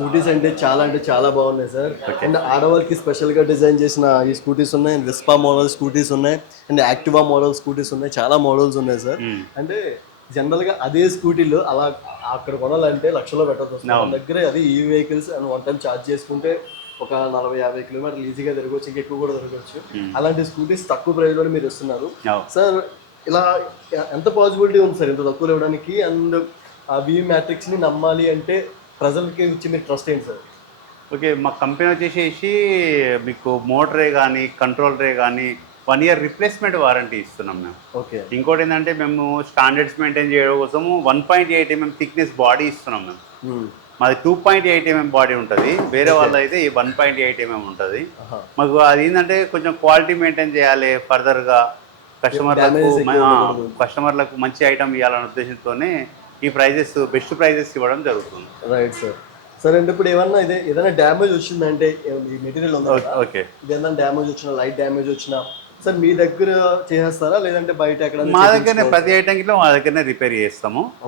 Scooties అంటే చాలా బాగున్నాయి సార్. అండ్ ఆడవాళ్ళకి స్పెషల్గా డిజైన్ చేసిన ఈ స్కూటీస్ ఉన్నాయి. అండ్ విస్పా మోడల్ స్కూటీస్ ఉన్నాయి. అండ్ యాక్టివా మోడల్ స్కూటీస్ ఉన్నాయి. చాలా మోడల్స్ ఉన్నాయి సార్. అంటే జనరల్గా అదే స్కూటీలు అలా అక్కడ కొనాలంటే లక్షలో పెట్టాల్సి వస్తుంది. మన దగ్గర అది ఈ vehicles and one time charge చేసుకుంటే ఒక 40-50 కిలోమీటర్లు ఈజీగా తిరగవచ్చు, ఇంకా ఎక్కువ కూడా తిరగవచ్చు. అలాంటి స్కూటీస్ తక్కువ ప్రైస్లో మీరు ఇస్తున్నారు సార్. ఇలా ఎంత పాసిబిలిటీ ఉంది సార్ ఇంత తక్కువలో ఇవ్వడానికి? అండ్ ఆ వి మ్యాట్రిక్స్ని నమ్మాలి అంటే ప్రజలకి ఇచ్చి మీరు ట్రస్ట్ ఏంటి సార్? ఓకే, మా కంపెనీ వచ్చేసి మీకు మోటరే కానీ కంట్రోలరే కానీ 1 year రిప్లేస్మెంట్ వారంటీ ఇస్తున్నాం మేము. ఓకే. ఇంకోటి ఏంటంటే మేము స్టాండర్డ్స్ మెయింటైన్ చేయడం కోసము 1.8 mm థిక్నెస్ బాడీ ఇస్తున్నాం మేము. మాది 2.8 mm బాడీ ఉంటుంది, వేరే వాళ్ళ అయితే 1.8 mm ఉంటుంది. మాకు అది ఏంటంటే కొంచెం క్వాలిటీ మెయింటైన్ చేయాలి, ఫర్దర్గా కస్టమర్లకు మంచి ఐటమ్ ఇవ్వాలనే ఉద్దేశంతోనే ఈ ప్రైజెస్ బెస్ట్ ప్రైజెస్ ఇవ్వడం జరుగుతుంది. Right sir. సరే అండి, ఇప్పుడు ఏదైనా డ్యామేజ్ వచ్చిందంటే ఈ మెటీరియల్ ఉంది, ఓకే, ఏదైనా డ్యామేజ్ వచ్చినా, లైట్ డ్యామేజ్ వచ్చినా సార్ మీ దగ్గర చేసేస్తారా లేదంటే బయట ఎక్కడ? మా దగ్గరనే ప్రతి ఐటెంకి మా దగ్గరనే రిపేర్ చేస్తాము.